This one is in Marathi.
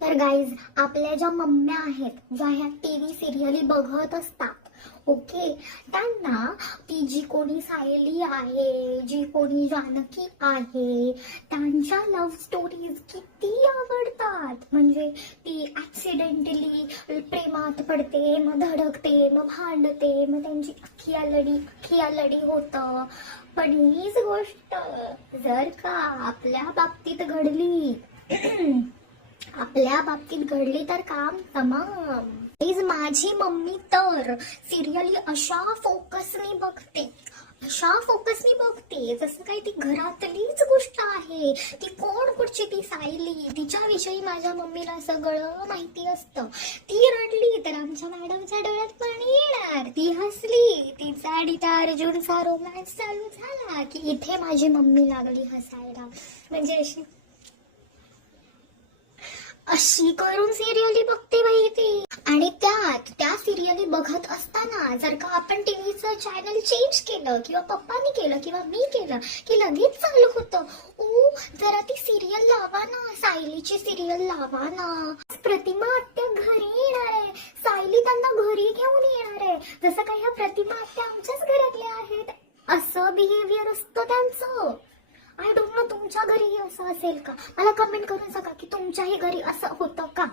तर गाईज, आपल्या ज्या मम्म्या आहेत, ज्या ह्या टीव्ही सिरियली बघत असतात, ओके, त्यांना ती जी कोणी सायली आहे, जी कोणी जानकी आहे, त्यांच्या लव्ह स्टोरीज किती आवडतात. म्हणजे ती ऍक्सिडेंटली प्रेमात पडते, मग धडकते, मग भांडते, मग त्यांची अख्खी लढी होतं. पण हीच गोष्ट जर का आपल्या बाबतीत घडली आपल्या बाबतीत घडली तर काम तमाम. प्लीज, माझी मम्मी तर सिरियली अशा फोकसने बघते जसं काही ती घरातलीच गोष्ट आहे. ती कोण कुठची ती सायली, तिच्याविषयी माझ्या मम्मीला सगळं माहिती असतं. ती रडली तर आमच्या मॅडमच्या डोळ्यात पाणी येणार, ती हसली, तिचा आणि त्या अर्जुनचा रोमॅन्स चालू झाला की इथे माझी मम्मी लागली हसायला. म्हणजे अशी करून सिरियली बघते बाई ती. आणि त्या सिरियली बघत असताना जर का आपण टीव्हीचं चॅनल चेंज केलं किंवा पप्पानी केलं किंवा मी केलं की लगेच चालू होतं, ओ जरा ती सिरियल लावा ना, सायलीची सिरियल लावा ना. प्रतिमा आत्या घरी येणार आहे, सायली त्यांना घरी घेऊन येणार आहे, जसं काही ह्या प्रतिमा आत्या आमच्याच घरातल्या आहेत. असं बिहेवियर असतं त्यांचं. आय डोंट नो तुमच्या घरीही असं असेल का. मला कमेंट करून सांगा की तुमच्याही घरी असं होतं का.